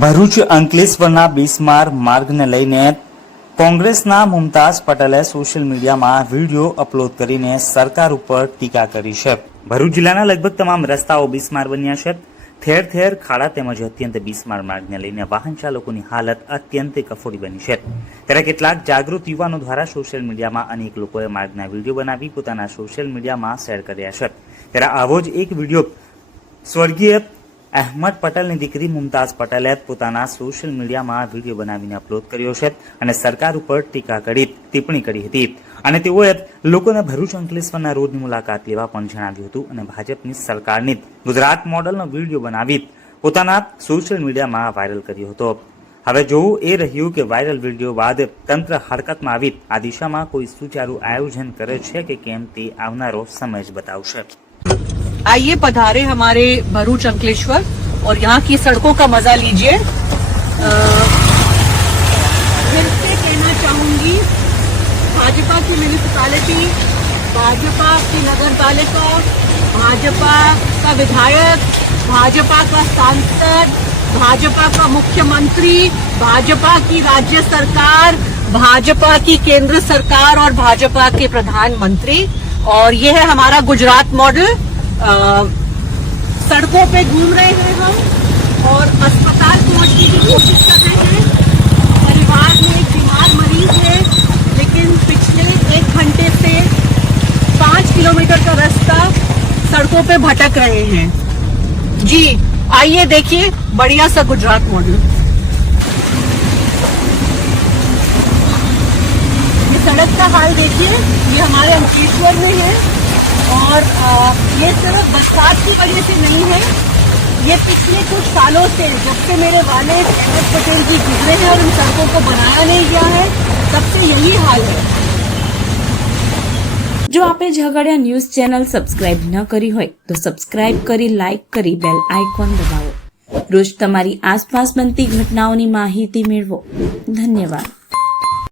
ભરૂચ અંકલેશ્વરના બિસ્માર માર્ગને લઈને કોંગ્રેસના મુમતાઝ પટેલે સોશિયલ મીડિયામાં વીડિયો અપલોડ કરીને સરકાર ઉપર ટીકા કરી છે. ભરૂચ જિલ્લાના લગભગ તમામ રસ્તાઓ બિસ્માર બન્યા છે. ઠેર ઠેર ખાડા તેમજ અત્યંત બિસ્માર માર્ગને લઈને વાહન ચાલકોની હાલત અત્યંત કફોડી બની છે. ત્યારે કેટલાક જાગૃત યુવાનો દ્વારા સોશિયલ મીડિયામાં અનેક લોકોએ માર્ગના વીડિયો બનાવી પોતાના સોશિયલ મીડિયામાં શેર કર્યા છે. ત્યારે આવો જ એક વીડિયો સ્વર્ગીય અહેમદ પટેલની દીકરી મુમતાઝ પટેલે પોતાના સોશિયલ મીડિયામાં વીડિયો બનાવીને અપલોડ કર્યો છે અને સરકાર ઉપર ટીકા કરી, ટિપ્પણી કરી હતી. અને તેઓએ લોકોને ભરૂચ અંકલેશ્વરના રોડની મુલાકાત લેવા પણ જણાવ્યું હતું અને ભાજપની સરકારની ગુજરાત મોડલનો વીડિયો બનાવી પોતાના સોશિયલ મીડિયામાં વાયરલ કર્યો હતો. હવે જોવું એ રહ્યું કે વાયરલ વીડિયો બાદ તંત્ર હરકતમાં આવી, આ દિશામાં કોઈ સુચારું આયોજન કરે છે કે કેમ તે આવનારો સમય જ બતાવશે. आइए, पधारे हमारे भरूच अंकलेश्वर और यहाँ की सड़कों का मज़ा लीजिए। फिर से कहना चाहूँगी, भाजपा की म्यूनिसिपालिटी भाजपा की नगर पालिका भाजपा का विधायक, भाजपा का सांसद, भाजपा का मुख्यमंत्री, भाजपा की राज्य सरकार, भाजपा की केंद्र सरकार और भाजपा के प्रधानमंत्री। और ये है हमारा गुजरात मॉडल। सड़कों पे घूम रहे हैं हम और अस्पताल पहुँचने की कोशिश कर रहे हैं। परिवार में एक बीमार मरीज़ है, लेकिन पिछले एक घंटे से पाँच किलोमीटर का रास्ता सड़कों पे भटक रहे हैं। जी, आइए देखिए, बढ़िया सा गुजरात मॉडल। ये सड़क का हाल देखिए, ये हमारे अंकेश्वर में है। और अ, ये सिर्फ बरसात की वजह से नहीं है ये पिछले कुछ सालों से जब से मेरे वाले अहमद पटेल जी गुजरे हैं और इन सड़कों को बनाया नहीं गया है तब से यही हाल है જો આપે ઝઘડિયા ન્યૂઝ ચેનલ સબસ્ક્રાઇબ ન કરી હોય તો સબસ્ક્રાઇબ કરી લાઇક કરી બેલ આઇકોન દબાવો રોજ તમારી આસપાસ બનતી ઘટનાઓની માહિતી મેળવો ધન્યવાદ